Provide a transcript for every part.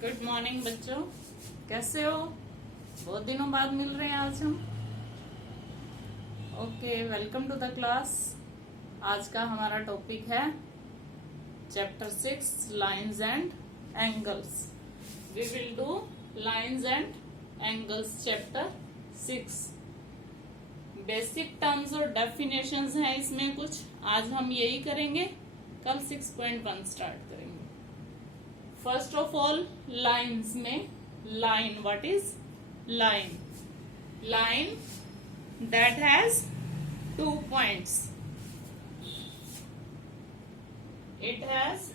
Good morning बच्चों, कैसे हो? बहुत दिनों बाद मिल रहे हैं आज हम। Okay, welcome to the class. आज का हमारा टॉपिक है chapter 6 lines and angles. We will do lines and angles chapter 6। Basic terms और डेफिनेशंस हैं इसमें कुछ, आज हम यही करेंगे। कल 6.1 स्टार्ट करेंगे। फर्स्ट ऑफ ऑल लाइन्स में line, what is line? Line that has 2 points. It has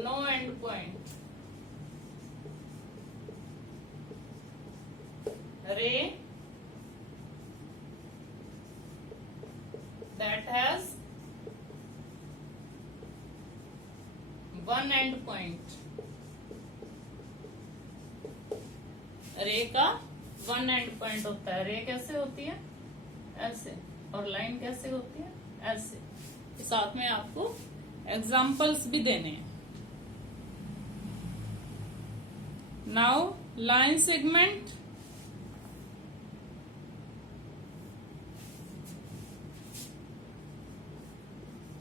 no end point. Ray that has one end point. रे का वन एंड पॉइंट होता है। रे कैसे होती है? ऐसे। और लाइन कैसे होती है? ऐसे। साथ में आपको एग्जाम्पल्स भी देने हैं। Now line segment.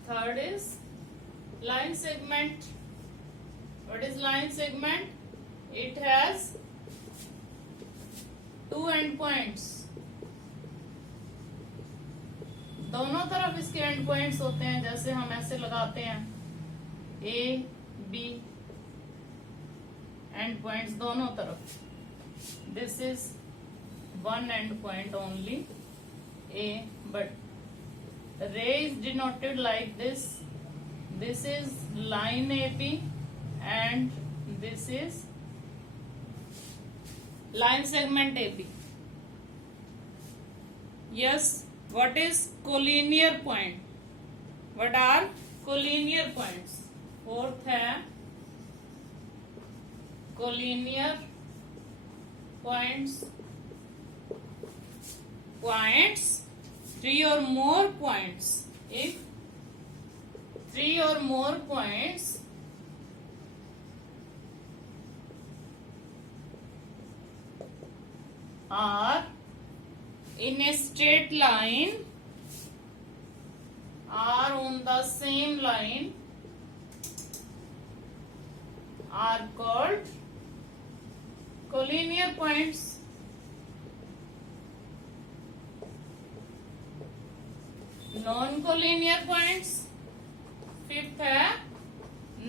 Third is line segment. What is line segment? It has 2 end points. दोनों तरफ इसके एंड पॉइंट्स होते हैं, जैसे हम ऐसे लगाते हैं A, B एंड पॉइंट्स दोनों तरफ। This is one end point only A, but ray is denoted like this. This is line AB and this is line segment AB. Yes, what is collinear point? What are collinear points? Fourth है collinear points. Points, 3 or more points. If 3 or more points are in a straight line, are on the same line, are called collinear points. Non-collinear points. Fifth है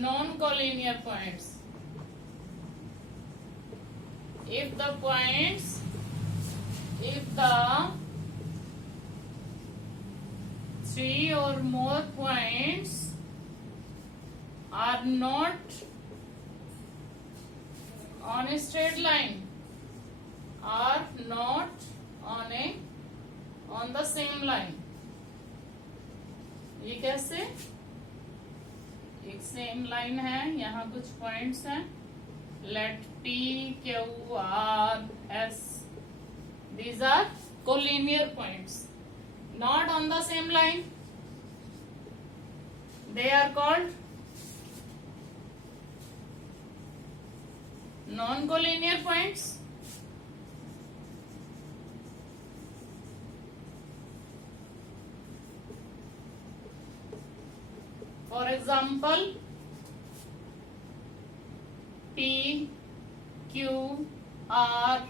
non collinear points. If the 3 or more points are not on a straight line, are not on the same line. ये कैसे? एक same line है, यहाँ कुछ points हैं, late P, Q, R, S. These are collinear points, not on the same line. They are called non-collinear points. For example, P, Q, R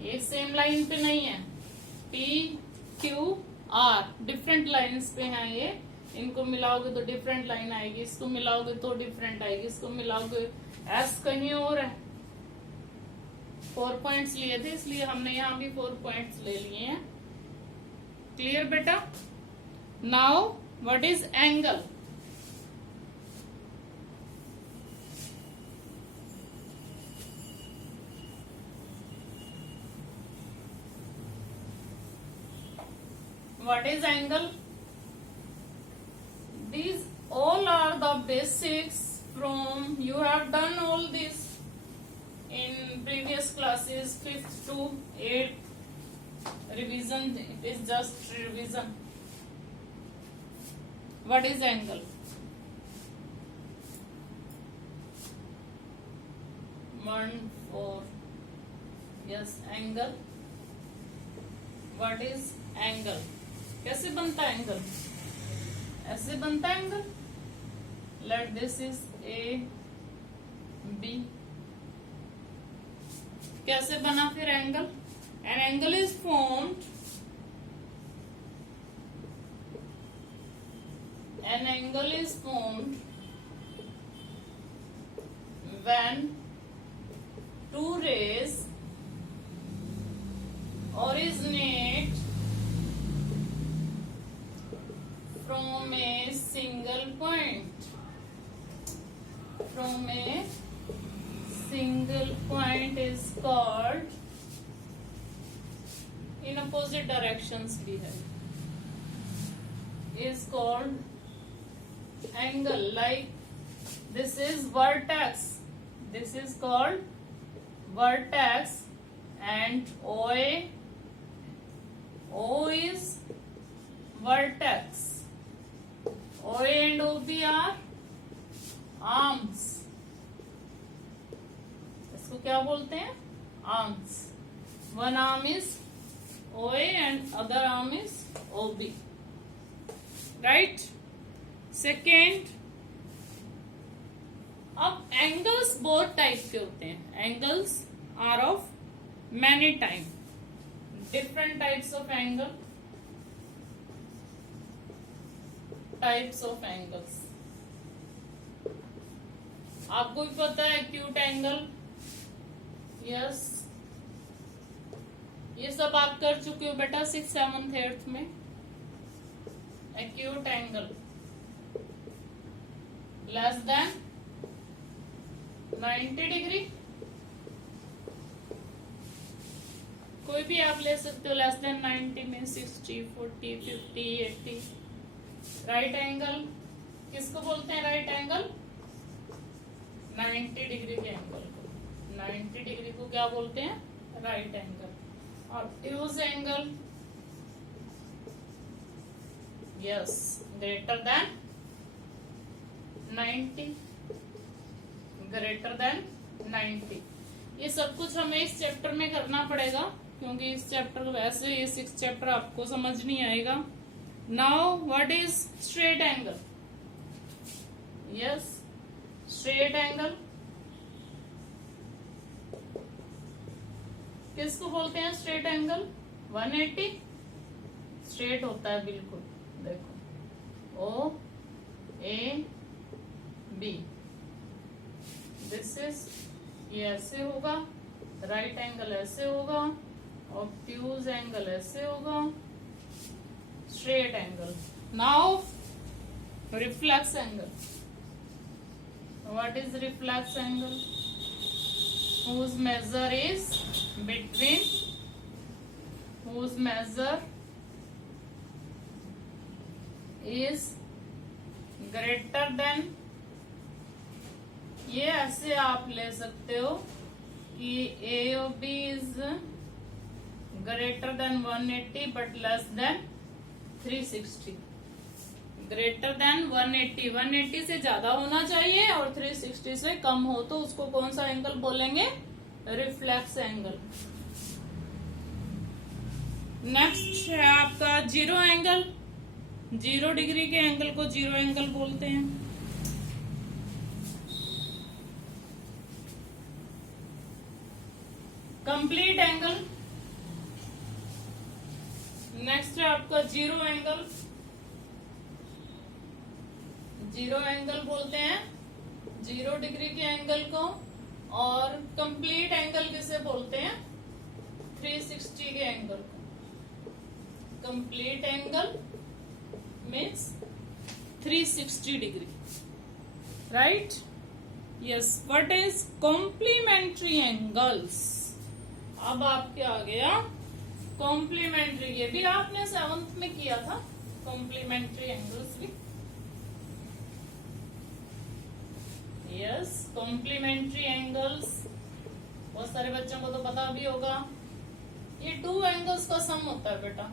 ये same line पे नहीं है। P, Q, R different lines पे हैं ये। इनको मिलाओगे तो different line आएगी, इसको मिलाओगे तो डिफरेंट आएगी, इसको मिलाओगे। S कहीं और है। 4 पॉइंट्स लिए थे, इसलिए हमने यहाँ भी 4 पॉइंट्स ले लिए हैं। क्लियर बेटा? Now what is angle? What is angle? These all are the basics from you have done all this in previous classes, 5th to 8th revision. It is just revision. What is angle? 1 4. Yes, angle. What is angle? कैसे बनता है angle? ऐसे बनता है angle. Let this is A B. कैसे बना फिर angle? An angle is formed. An angle is formed when two rays originate from a single point. From a single point is called, in opposite directions भी है, is called angle. Like this is vertex, this is called vertex, and OA, O is vertex. OA and OB are arms. इसको क्या बोलते हैं? Arms. One arm is OA and other arm is OB. Right? Second, अब angles बहुत type के होते हैं. Angles are of many type, different types of angle. Types of angles आपको भी पता है. एक्यूट एंगल, यस, ये सब आप कर चुके हो बेटा 6th 7th 8th में. Acute angle less than 90 degree. कोई भी आप ले सकते हो. लेस देन 90 में 60, 40, 50, 80. राइट एंगल किसको बोलते हैं? राइट एंगल 90 डिग्री के एंगल को. 90 डिग्री को क्या बोलते हैं? Right angle. Obtuse angle, yes, greater than 90, greater than 90. ये सब कुछ हमें इस चैप्टर में करना पड़ेगा, क्योंकि इस चैप्टर वैसे ये 6th चैप्टर आपको समझ नहीं आएगा. Now what is straight angle? Yes, straight angle किसको बोलते हैं? Straight angle 180. स्ट्रेट होता है बिल्कुल. देखो, ओ ए बी. दिस इज, ये ऐसे होगा. राइट एंगल ऐसे होगा. ऑब्ट्यूज एंगल ऐसे होगा. Straight angle. Now reflex angle. What is reflex angle? whose measure is between, whose measure is greater than. ये ऐसे आप ले सकते हो कि AOB is greater than 180 but less than 360. Greater than 180, 180 से ज्यादा होना चाहिए और 360 से कम हो तो उसको कौन सा एंगल बोलेंगे? Reflex angle. नेक्स्ट है आपका जीरो एंगल. 0 डिग्री के एंगल को जीरो एंगल बोलते हैं. Complete angle. नेक्स्ट है आपका जीरो एंगल. जीरो एंगल बोलते हैं 0 डिग्री के एंगल को. और कंप्लीट एंगल किसे बोलते हैं? 360 के एंगल को. Complete angle means 360 degree. Right? Yes. What is complementary angles? अब आपके आ गया कॉम्प्लीमेंट्री. ये भी आपने 7th में किया था, कॉम्प्लीमेंट्री एंगल्स भी. यस, कॉम्प्लीमेंट्री एंगल्स बहुत सारे बच्चों को तो पता भी होगा. ये 2 एंगल्स का सम होता है बेटा.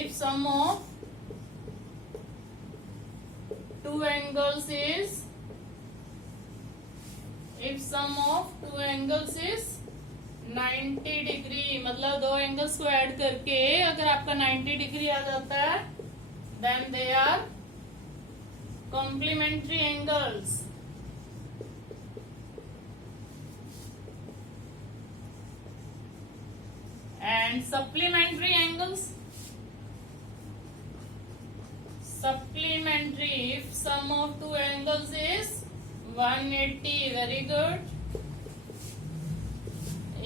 If sum of 2 angles is if sum of two angles is 90 degree, मतलब दो एंगल्स को ऐड करके अगर आपका 90 डिग्री आ जाता है then they are complementary angles. And supplementary angles, supplementary if sum of two angles is 180, very good.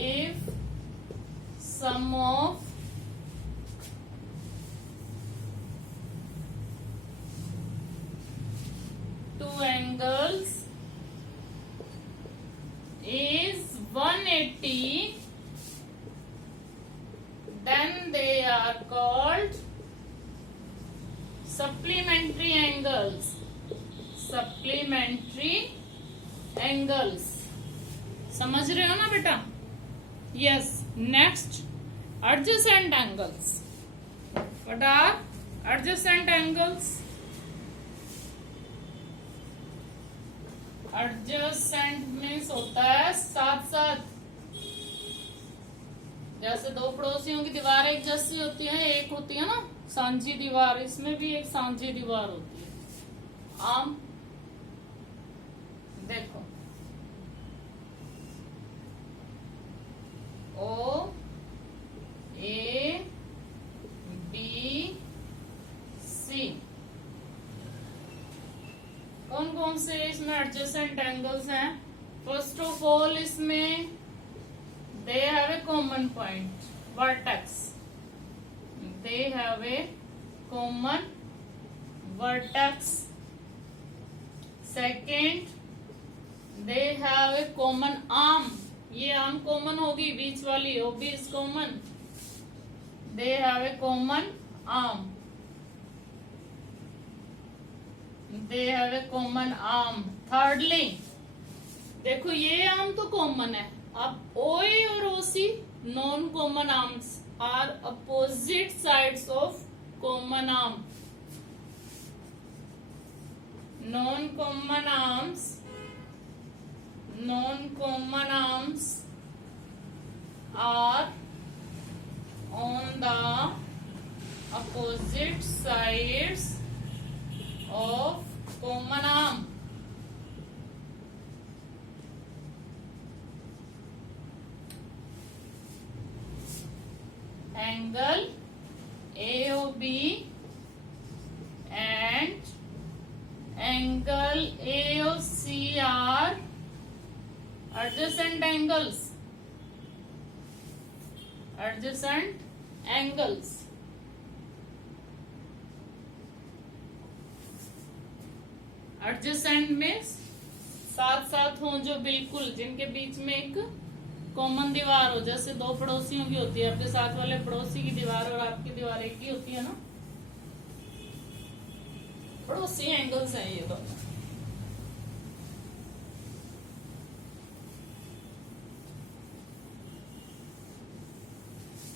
If sum of two angles is 180, then they are called supplementary angles. Supplementary angles, समझ रहे हो ना बेटा? Yes. Next, adjacent angles. What are adjacent angles? Adjacent means होता है साथ साथ। जैसे दो पड़ोसियों की दीवार एक जैसी होती है, एक होती है ना सांझी दीवार, इसमें भी एक सांझी दीवार होती है। आम देखो ओ ए बी सी, कौन कौन से इसमें एडजेसेंट एंगल्स हैं? फर्स्ट ऑफ ऑल इसमें they have a common point, vertex. They have a common vertex. Second, they have a common arm. ये आर्म कॉमन होगी, बीच वाली वो भी is common. They have a common arm. They have a common arm. Thirdly, देखो ये arm तो common है, अब OA और OC non common arms are opposite sides of common arm. Non common arms are on the opposite sides of common arm. Angle AOB and angle AOC are adjacent angles. Adjacent angles. Adjacent में साथ साथ हो, जो बिल्कुल जिनके बीच में एक common दीवार हो, जैसे दो पड़ोसियों की होती है, आपके साथ वाले पड़ोसी की दीवार और आपकी दीवार एक ही होती है ना, पड़ोसी एंगल्स हैं ये दोनों।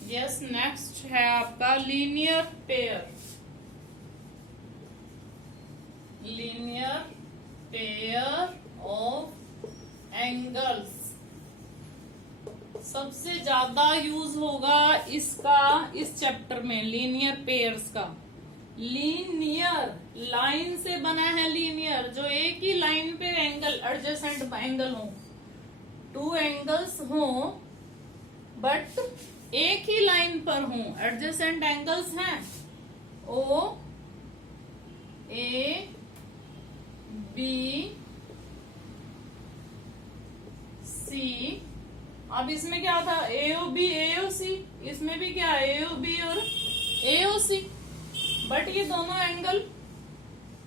यस, नेक्स्ट है आपका linear pair. Linear pair of angles सबसे ज्यादा यूज होगा इसका इस चैप्टर में, लीनियर पेयर्स का। लीनियर लाइन से बना है, लीनियर जो एक ही लाइन पे एंगल एडजेसेंट एंगल हो, टू एंगल्स हो बट एक ही लाइन पर हो, एडजेसेंट एंगल्स हैं ओ ए बी सी। अब इसमें क्या था, AOB AOC, इसमें भी क्या AOB और AOC, बट ये दोनों एंगल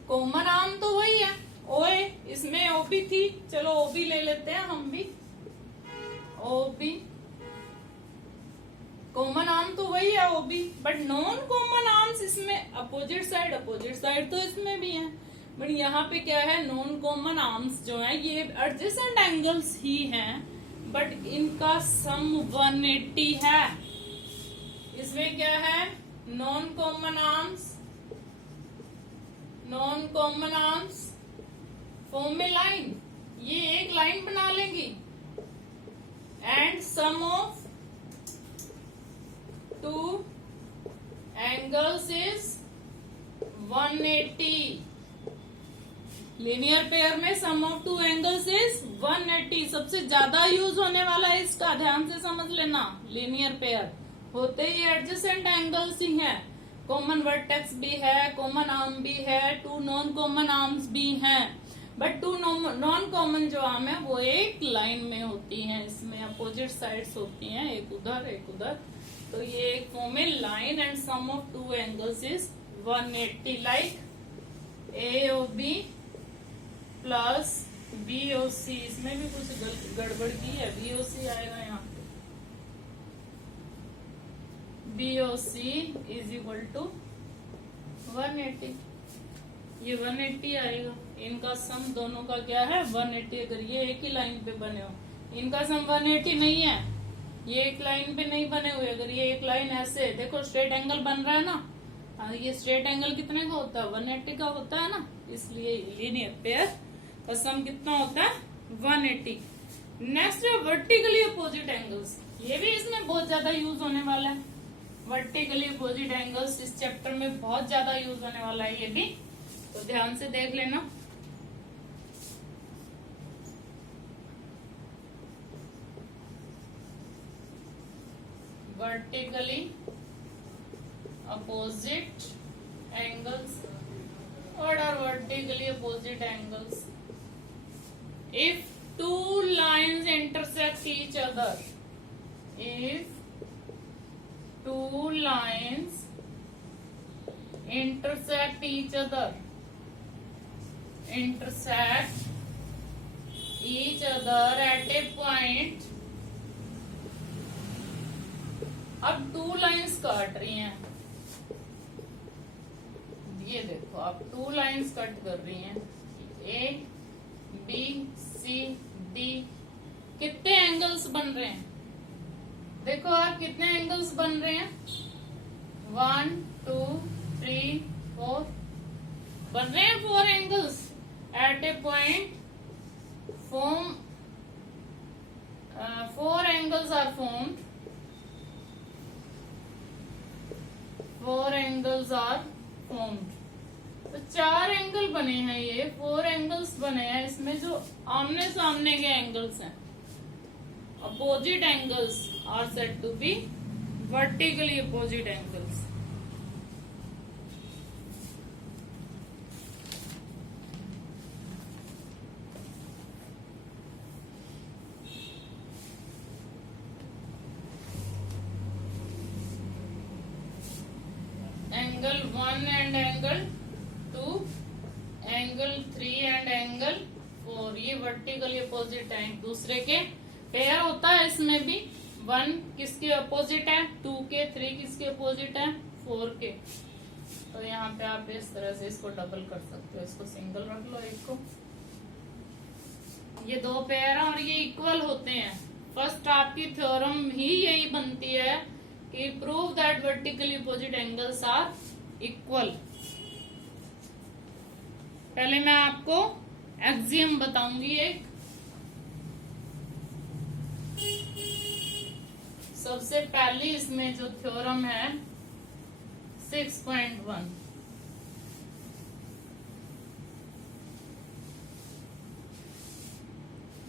कॉमन आर्म तो वही है OA, इसमें OB थी, चलो OB ले लेते हैं हम भी। OB कॉमन आर्म तो वही है OB, but non common arms इसमें अपोजिट साइड तो इसमें भी है, बट यहाँ पे क्या है, नॉन कॉमन आर्म्स जो है ये एडजेसेंट एंगल्स ही हैं, बट इनका सम 180 है। इसमें क्या है, नॉन कॉमन आर्म्स फॉर्म में लाइन, ये एक लाइन बना लेंगी and sum of two angles is 180। Linear pair में sum of two angles is 180। सबसे ज्यादा यूज होने वाला है इसका, ध्यान से समझ लेना। लीनियर पेयर होते ही एडजेसेंट एंगल्स ही हैं। कॉमन वर्टेक्स भी है, कॉमन आर्म भी है, टू नॉन कॉमन आर्म्स भी हैं, बट टू नॉन कॉमन जो आर्म है वो एक लाइन में होती हैं। इसमें अपोजिट साइड्स होती हैं, एक उधर एक उधर। तो ये एक फॉर्म में line and sum of two angles is 180, like AOB plus BOC। इसमें भी कुछ गड़बड़ की है, BOC आएगा यहाँ पे। BOC इज इक्वल टू 180, ये 180 आएगा। इनका सम दोनों का क्या है 180। अगर ये एक ही लाइन पे बने हो, इनका सम 180 नहीं है, ये एक लाइन पे नहीं बने हुए। अगर ये एक लाइन ऐसे देखो स्ट्रेट एंगल बन रहा है ना, ये स्ट्रेट एंगल कितने का होता है 180 का होता है ना, इसलिए लीनियर पेयर का सम कितना होता है 180। नेक्स्ट है वर्टिकली अपोजिट एंगल्स। ये भी इसमें बहुत ज्यादा यूज होने वाला है। वर्टिकली अपोजिट एंगल्स इस चैप्टर में बहुत ज्यादा यूज होने वाला है ये भी, तो ध्यान से देख लेना। Vertically opposite angles, what are vertically opposite angles? If two lines intersect each other, if two lines intersect each other, at a point, अब टू लाइंस काट रही हैं, ये देखो आप टू लाइंस कट कर रही हैं, ABCD। कितने एंगल्स बन रहे हैं देखो आप, कितने एंगल्स बन रहे हैं 1 2 3 4 बन रहे हैं 4 angles at a point. Form 4 angles are formed, 4 angles are formed. तो 4 एंगल बने हैं, ये 4 एंगल्स बने हैं। इसमें जो आमने सामने के एंगल्स हैं, opposite angles are said to be vertically opposite angles. Angle 1 and angle 2, angle 3 and angle 4, ये वर्टिकली अपोजिट है, एक दूसरे के पेयर होता है। इसमें भी 1 किसके अपोजिट है 2 के, 3 किसके अपोजिट है 4 के। तो यहाँ पे आप इस तरह से इसको डबल कर सकते हो, इसको सिंगल रख लो एक को। ये 2 पेयर है और ये इक्वल होते हैं। फर्स्ट आपकी थ्योरम ही यही बनती है कि prove that vertically opposite angles are equal. पहले मैं आपको एक्सियम बताऊंगी एक। सबसे पहली इसमें जो थ्योरम है 6.1,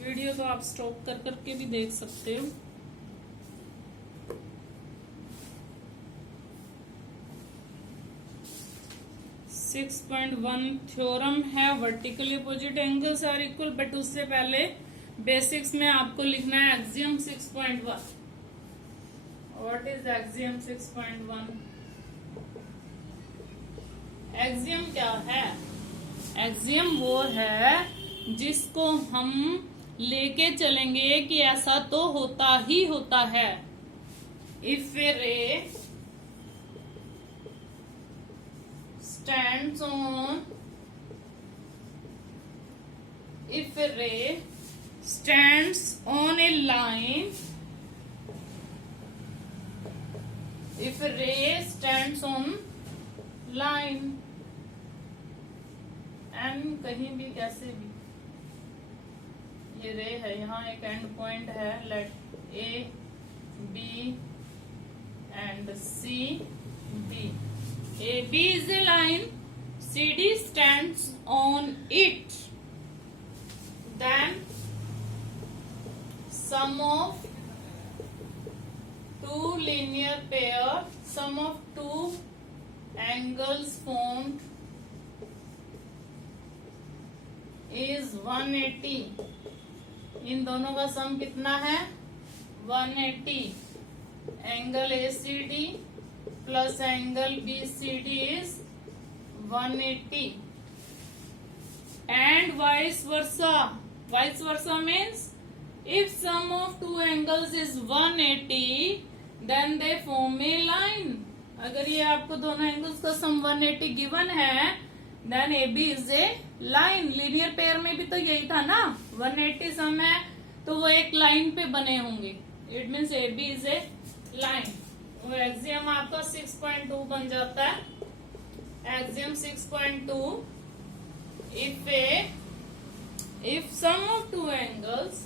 वीडियो को आप स्टॉप कर करके भी देख सकते हो। सिक्स 6.1 थ्योरम है vertically opposite angles are equal, but उससे पहले बेसिक्स में आपको लिखना है axiom 6.1। What is axiom 6.1? Axiom क्या है? एक्सियम वो है जिसको हम लेके चलेंगे कि ऐसा तो होता ही होता है। इफ ए रे stands on, if a ray stands on a line, if a ray stands on line, and कहीं भी कैसे भी ये रे है, यहाँ एक एंड पॉइंट है, let A B and C B. A B is a line, C D stands on it. Then sum of two linear pair, sum of two angles formed is 180. इन दोनों का सम कितना है? 180. Angle ACD plus angle BCD is 180. And vice versa. Vice versa means if sum of two angles is 180, then they form a line. अगर ये आपको दोनों angles का सम 180 given है, then AB is a line. Linear pair में भी तो यही था ना, 180 सम है तो वो एक लाइन पे बने होंगे. It means AB is a line. वो एक्सियम आपका 6.2 बन जाता है. Axiom 6.2, if sum of two angles,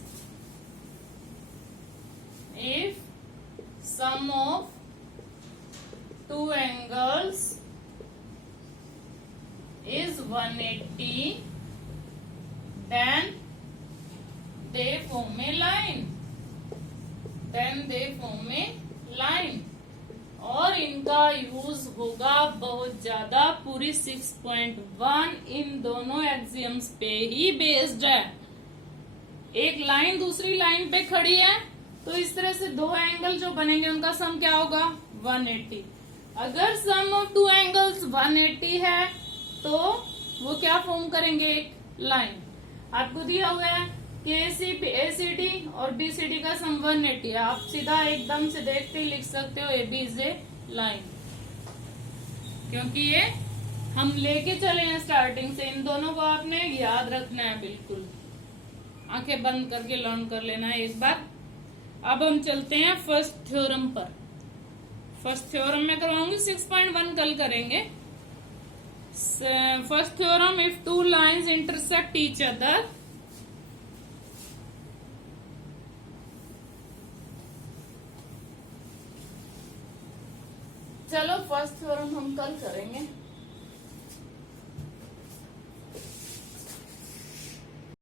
if sum of two angles is 180, then they form a line. Then they form a line. और इनका यूज होगा बहुत ज्यादा. पूरी 6.1 इन दोनों एक्सियम्स पे ही बेस्ड है. एक लाइन दूसरी लाइन पे खड़ी है तो इस तरह से दो एंगल जो बनेंगे उनका सम क्या होगा? 180. अगर सम ऑफ टू एंगल्स 180 है तो वो क्या फॉर्म करेंगे? एक लाइन. आपको दिया हुआ है कि ACD और BCD का सम 180 है. आप सीधा एकदम से देखते ही लिख सकते हो AB इज ए लाइन, क्योंकि ये हम लेके चले हैं स्टार्टिंग से. इन दोनों को आपने याद रखना है बिल्कुल. आंखें बंद करके लर्न कर लेना है एक बार. अब हम चलते हैं फर्स्ट थ्योरम पर. फर्स्ट थ्योरम में करवाऊंगी, 6.1 कल करेंगे. First theorem, if two lines intersect each other, चलो फर्स्ट थ्योरम हम कल करेंगे.